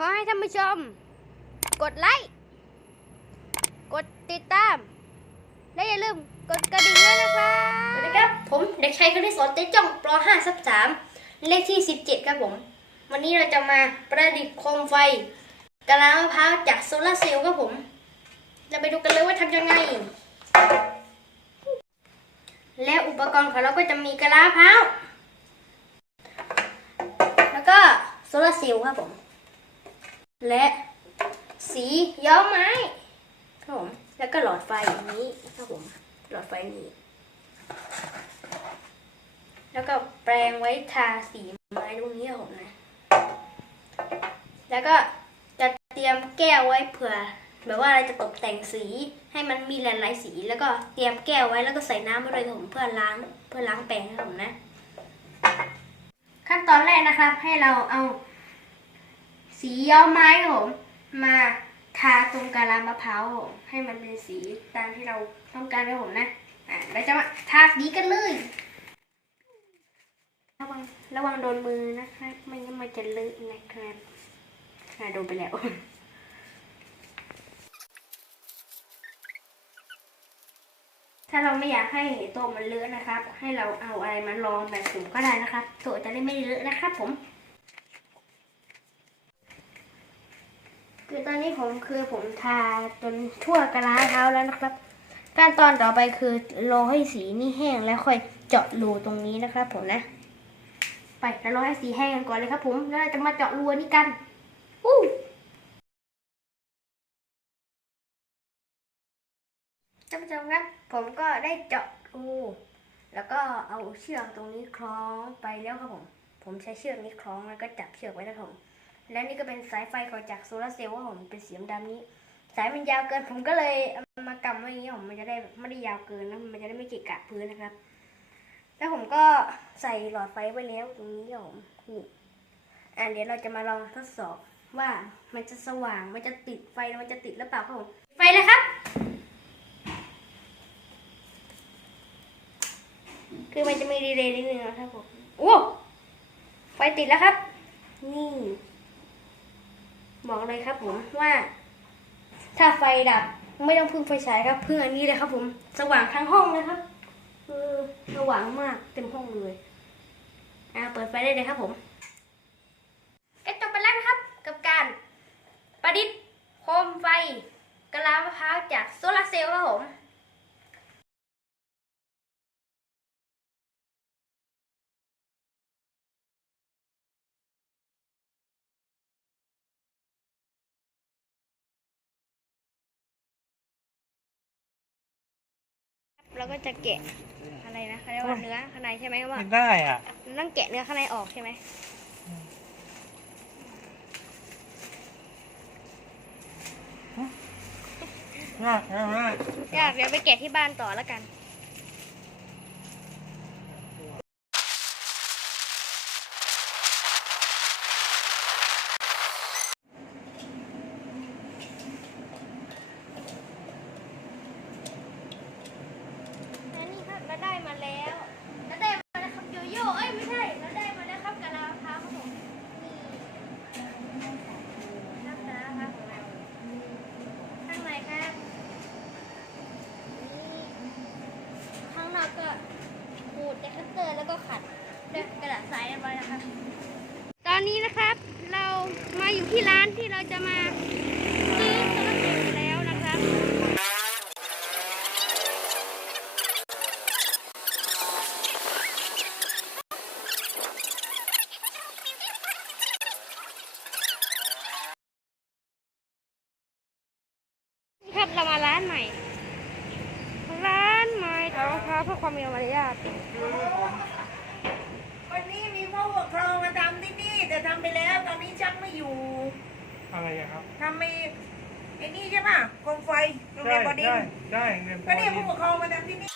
ขอให้ท่านผู้ชม กดไลค์ กดติดตาม และอย่าลืมกดกระดิ่งด้วยนะครับสวัสดีครับ ผมเด็กชายคณิตสอนเต้จ้องป .5 ทับ3เลขที่ 17 ครับผม วันนี้เราจะมาประดิษฐ์โคมไฟกะลามะพร้าวจากโซลาเซลล์ครับผม จะไปดูกันเลยว่าทำยังไง และอุปกรณ์ของเราก็จะมีกะลามะพร้าว แล้วก็โซลาเซลล์ครับผม และสีย้อมไม้ครับผมแล้วก็หลอดไฟอย่างนี้ครับผมหลอดไฟนี้ แล้วก็แปรงไว้ทาสีไม้ตรงนี้ครับผมนะแล้วก็จะเตรียมแก้วไว้เผื่อแบบว่าเราจะตกแต่งสีให้มันมีหลายๆสี แล้วก็เตรียมแก้วไว้แล้วก็ใส่น้ำไว้เลยครับผมเพื่อล้างเพื่อล้างแปรงครับผมนะ ขั้นตอนแรกนะครับให้เราเอา สีย้อมไม้ผมมาทาตรงกะลามะพร้าวผมให้มันเป็นสีตามที่เราต้องการครับผมนะอะเราจะมาทาสีกันเลย ระวังระวังโดนมือนะครับไม่งั้นมันจะเลอะนะครับอะโดนไปแล้วถ้าเราไม่อยากให้โต๊ะมันเลอะนะครับ ให้เราเอาอะไรมารองแบบสูงก็ได้นะครับโต๊ะจะได้ไม่เลอะนะครับผม คือตอนนี้ผมคือผมทาจนทั่วกระลาเท้าแล้วนะครับ ขั้นตอนต่อไปคือรอให้สีนี่แห้งแล้วค่อยเจาะรูตรงนี้นะครับ ผมนะ ไปแล้วรอให้สีแห้งกันก่อนเลยครับ ผมแล้วเราจะมาเจาะรูนนี้กันอู้ท่านผู้ชมครับ ผมก็ได้เจาะรูแล้วก็เอาเชือกตรงนี้คล้องไปแล้วครับผม ผมใช้เชือกนี้คล้องแล้วก็จับเชือกไว้นะครับผม และนี่ก็เป็นสายไฟของจากโซลาร์เซลล์ว่าผมเป็นสีดำนี้ สายมันยาวเกินผมก็เลยมากำไว้อย่างนี้ผมมันจะได้ไม่ได้ยาวเกินนะมันจะได้ไม่เกะกะพื้นนะครับ แล้วผมก็ใส่หลอดไฟไว้แล้วตรงนี้ผมนี่อะเดี๋ยวเราจะมาลองทดสอบว่ามันจะสว่างมันจะติดไฟมันจะติดหรือเปล่าครับผมไฟเลยครับ คือมันจะมีดีเลย์นิดนึงนะครับผมโอ้ไฟติดแล้วครับ นี่ บอกเลยครับผมว่า ถ้าไฟดับไม่ต้องพึ่งไฟฉายครับพึ่งอันนี้เลยครับ ผมสว่างทั้งห้องเลยครับคือสว่างมากเต็มห้องเลยอ่าเปิดไฟได้เลยครับผมก็จบไปแล้วนะครับ กับการ ประดิษฐ์โคมไฟกะลามะพร้าวจากโซลาร์เซลล์ครับผม เราก็จะแกะอะไรนะเขาเรียกว่าเนื้อข้างในใช่ไหมว่าไม่ได้อะต้องแกะเนื้อข้างในออกใช่ไหมยากยากมากอยากเดี๋ยวไปแกะที่บ้านต่อแล้วกัน อันนี้ครับเราได้มาแล้วเราได้มาแล้วครับโยโย่เอ้ยไม่ใช่เราได้มาแล้วครับกะลามะพร้าวครับผมนี่ครับกะลามะพร้าวของเราข้างในครับนี่ข้างนอกก็ขูดด้วยคัตเตอร์แล้วก็ขัด ด้วยกระดายเรียบร้อยแล้วครับ ตอนนี้นะครับเรามาอยู่ที่ร้านที่เราจะมาซื้อโซลาร์เซลล์แล้วนะครับนี่ครับเรามาร้านใหม่ ร้านใหม่แต่ว่าเพื่อความมีมารยาท วันนี้มีผู้ปกครองมาทำที่นี่ แต่ทำ ไปแล้ว ตอนนี้ช่างไม่อยู่อะไรอะครับทำไปไอ้นี่ใช่ป่ะโคมไฟโรงเรีได้ยนบดินได้ทร์ได้เรียนบก็เนี่ยดิผู้นทร์ปกครองมาทำที่นี่